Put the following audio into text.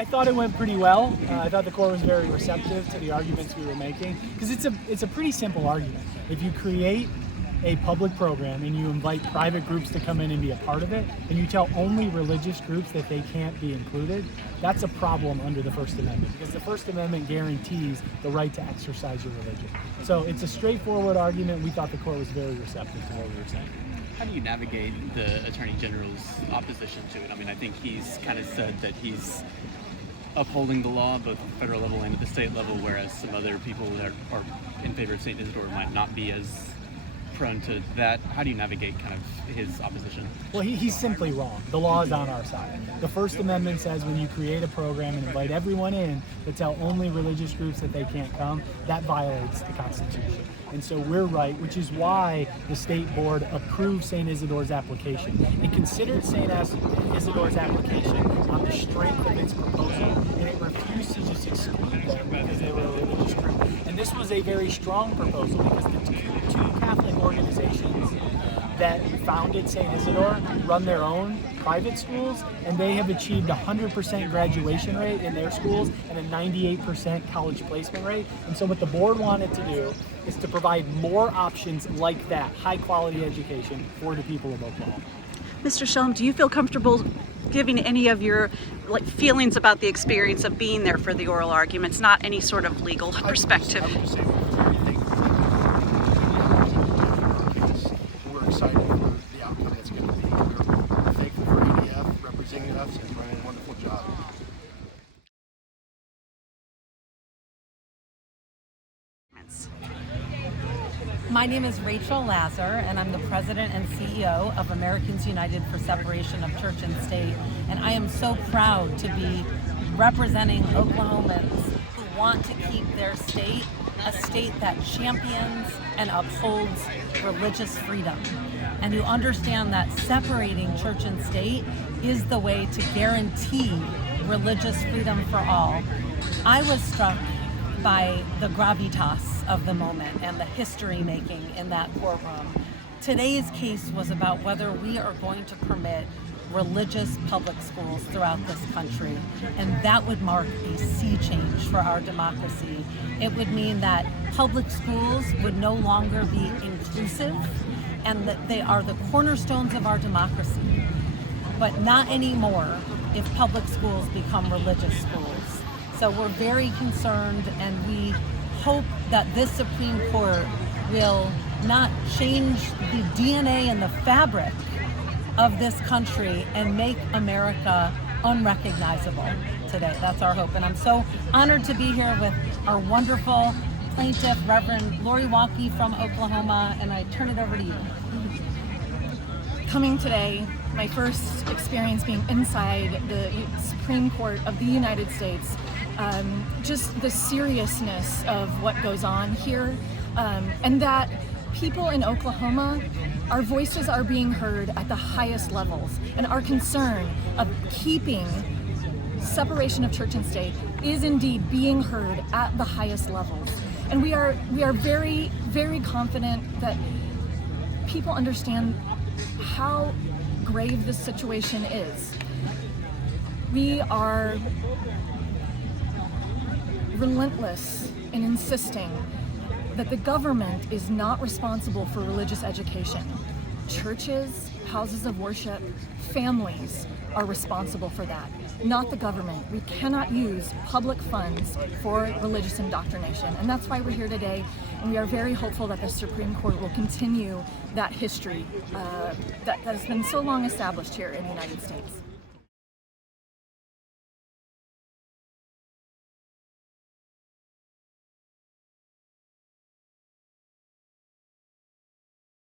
I thought it went pretty well. I thought the court was very receptive to the arguments we were making, because it's a pretty simple argument. If you create a public program and you invite private groups to come in and be a part of it, and you tell only religious groups that they can't be included, that's a problem under the First Amendment, because the First Amendment guarantees the right to exercise your religion. So it's a straightforward argument. We thought the court was very receptive to what we were saying. How do you navigate the Attorney General's opposition to it? I mean, I think he's kind of said that he's upholding the law both at the federal level and at the state level, whereas some other people that are in favor of St. Isidore might not be as prone to that. How do you navigate kind of his opposition? Well, he's simply wrong. The law is on our side. The First Amendment says when you create a program and invite everyone in, but tell only religious groups that they can't come, that violates the Constitution. And so we're right, which is why the state board approved St. Isidore's application. It considered St. Isidore's application on the strength of its proposal, and it refused to just exclude them because they were a religious group. And this was a very strong proposal, because the two Catholic organizations that founded St. Isidore run their own private schools, and they have achieved 100% graduation rate in their schools and a 98% college placement rate. And so what the board wanted to do is to provide more options like that, high quality education for the people of Oklahoma. Mr. Shellham, do you feel comfortable giving any of your feelings about the experience of being there for the oral arguments, not any sort of legal perspective? We're excited for the outcome that's going to be. We're thankful for ADF representing us and doing a wonderful job. My name is Rachel Lazar, and I'm the president and CEO of Americans United for Separation of Church and State. And I am so proud to be representing Oklahomans who want to keep their state a state that champions and upholds religious freedom, and who understand that separating church and state is the way to guarantee religious freedom for all. I was struck by the gravitas of the moment and the history making in that courtroom. Today's case was about whether we are going to permit religious public schools throughout this country, and that would mark a sea change for our democracy. It would mean that public schools would no longer be inclusive, and that they are the cornerstones of our democracy, but not anymore if public schools become religious schools. So we're very concerned, and we hope that this Supreme Court will not change the DNA and the fabric of this country and make America unrecognizable today. That's our hope. And I'm so honored to be here with our wonderful plaintiff, Reverend Lori Walke from Oklahoma, and I turn it over to you. Coming today, my first experience being inside the Supreme Court of the United States, just the seriousness of what goes on here, and that people in Oklahoma, our voices are being heard at the highest levels, and our concern of keeping separation of church and state is indeed being heard at the highest levels. And we are very, very confident that people understand how grave this situation is. We are relentless in insisting that the government is not responsible for religious education. Churches, houses of worship, families are responsible for that, not the government. We cannot use public funds for religious indoctrination, and that's why we're here today, and we are very hopeful that the Supreme Court will continue that history that has been so long established here in the United States.